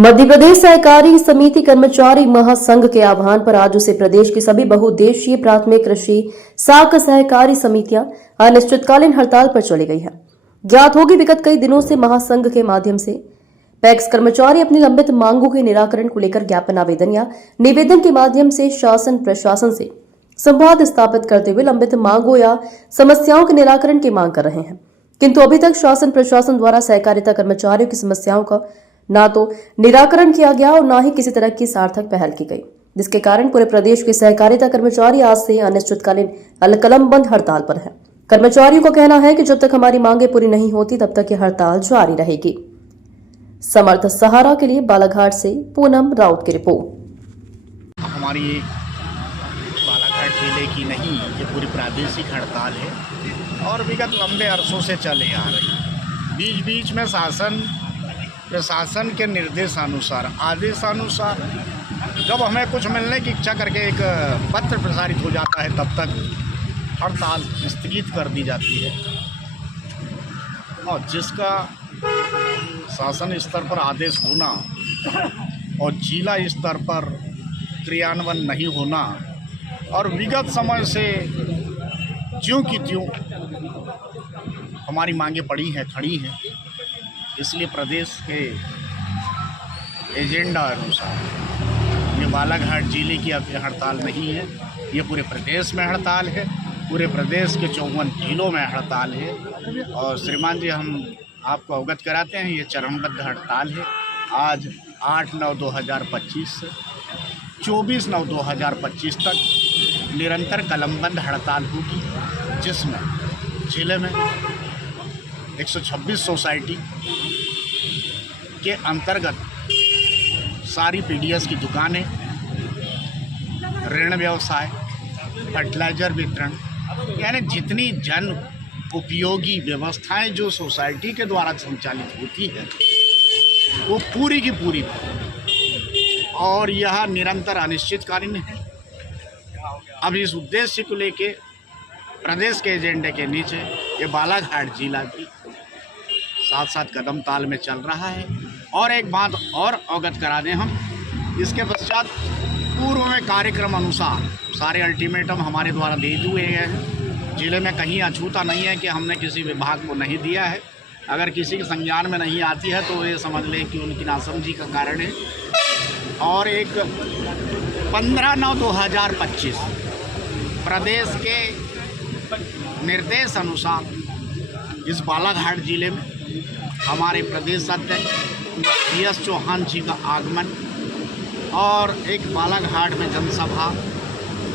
मध्य प्रदेश सहकारी समिति कर्मचारी महासंघ के आह्वान पर आज उसे प्रदेश की सभी बहुउद्देशीय प्राथमिक कृषि साख सहकारी समितियां अनिश्चितकालीन हड़ताल पर चली गई है। ज्ञात होगी विगत कई दिनों से महासंघ के माध्यम से पैक्स कर्मचारी अपनी लंबित मांगों के निराकरण को लेकर ज्ञापन आवेदन या निवेदन के माध्यम से शासन प्रशासन से संवाद स्थापित करते हुए लंबित मांगों या समस्याओं के निराकरण की मांग कर रहे हैं, किंतु अभी तक शासन प्रशासन द्वारा सहकारिता कर्मचारियों की समस्याओं का ना तो निराकरण किया गया और ना ही किसी तरह की सार्थक पहल की गई, जिसके कारण पूरे प्रदेश के सहकारिता कर्मचारी आज से अनिश्चितकालीन अलकलमबंद हड़ताल पर हैं। कर्मचारियों का कहना है कि जब तक हमारी मांगे पूरी नहीं होती तब तक यह हड़ताल जारी रहेगी। समर्थ सहारा के लिए बालाघाट से पूनम राउत की रिपोर्ट। हमारी बालाघाट जिले की नहीं, ये पूरी प्रादेशिक हड़ताल है और विगत लंबे अरसों से चले आ रही है। बीच बीच में शासन प्रशासन के निर्देशानुसार आदेशानुसार जब हमें कुछ मिलने की इच्छा करके एक पत्र प्रसारित हो जाता है तब तक हड़ताल स्थगित कर दी जाती है और जिसका शासन स्तर पर आदेश होना और जिला स्तर पर क्रियान्वयन नहीं होना और विगत समय से ज्यों की त्यों हमारी मांगे पड़ी हैं, खड़ी हैं, इसलिए प्रदेश के एजेंडा अनुसार ये बालाघाट जिले की अब हड़ताल नहीं है, ये पूरे प्रदेश में हड़ताल है। पूरे प्रदेश के 54 जिलों में हड़ताल है और श्रीमान जी हम आपको अवगत कराते हैं, ये चरणबद्ध हड़ताल है। आज 8/9/2025 से 24/9/2025 तक निरंतर कलमबंद हड़ताल होगी, जिसमें जिले में 126 सोसाइटी के अंतर्गत सारी पीडीएस की दुकानें, ऋण व्यवसाय, फर्टिलाइजर वितरण, यानी जितनी जन उपयोगी व्यवस्थाएं जो सोसाइटी के द्वारा संचालित होती है वो पूरी की पूरी और यह निरंतर अनिश्चितकालीन है। अब इस उद्देश्य को लेके प्रदेश के एजेंडे के नीचे ये बालाघाट जिला भी साथ साथ कदम ताल में चल रहा है। और एक बात और अवगत करा दें हम, इसके पश्चात पूर्व में कार्यक्रम अनुसार सारे अल्टीमेटम हमारे द्वारा दे दिए गए हैं। जिले में कहीं अछूता नहीं है कि हमने किसी विभाग को नहीं दिया है। अगर किसी के संज्ञान में नहीं आती है तो ये समझ लें कि उनकी नासमझी का कारण है। और एक 15/9/2025 प्रदेश के निर्देश अनुसार इस बालाघाट जिले में हमारे प्रदेश अध्यक्ष PS चौहान जी का आगमन और एक बालाघाट में जनसभा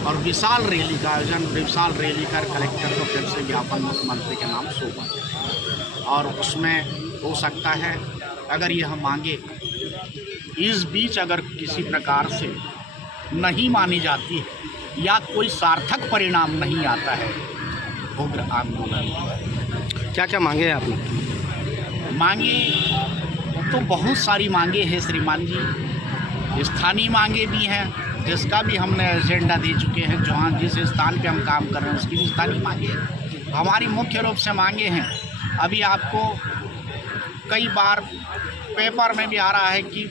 और विशाल रैली का आयोजन, विशाल रैली कर कलेक्टर को फिर से ज्ञापन मुख्यमंत्री के नाम सौंपा और उसमें हो सकता है अगर यह मांगे इस बीच अगर किसी प्रकार से नहीं मानी जाती है या कोई सार्थक परिणाम नहीं आता है, उग्र आंदोलन। क्या क्या मांगे हैं आपने? मांगे तो बहुत सारी मांगे हैं श्रीमान जी। स्थानीय मांगे भी हैं, जिसका भी हमने एजेंडा दे चुके हैं। जहाँ जिस स्थान पे हम काम कर रहे हैं उसकी भी स्थानीय मांगे हैं। हमारी मुख्य रूप से मांगे हैं, अभी आपको कई बार पेपर में भी आ रहा है कि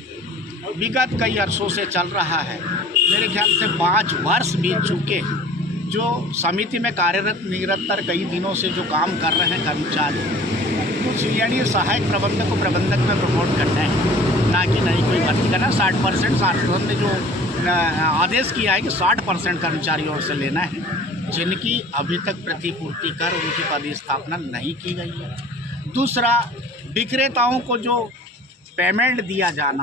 विगत कई अरसों से चल रहा है, मेरे ख्याल से 5 वर्ष बीत चुके हैं, जो समिति में कार्यरत निरंतर कई दिनों से जो काम कर रहे हैं कर्मचारी, तो सीनियर सहायक प्रबंधक को प्रबंधक में प्रमोट करना है, ना कि नहीं कोई भर्ती करना। 60% शासन ने जो आदेश किया है कि 60% कर्मचारियों से लेना है, जिनकी अभी तक प्रतिपूर्ति कर उनकी पदस्थापना नहीं की गई है। दूसरा, विक्रेताओं को जो पेमेंट दिया जाना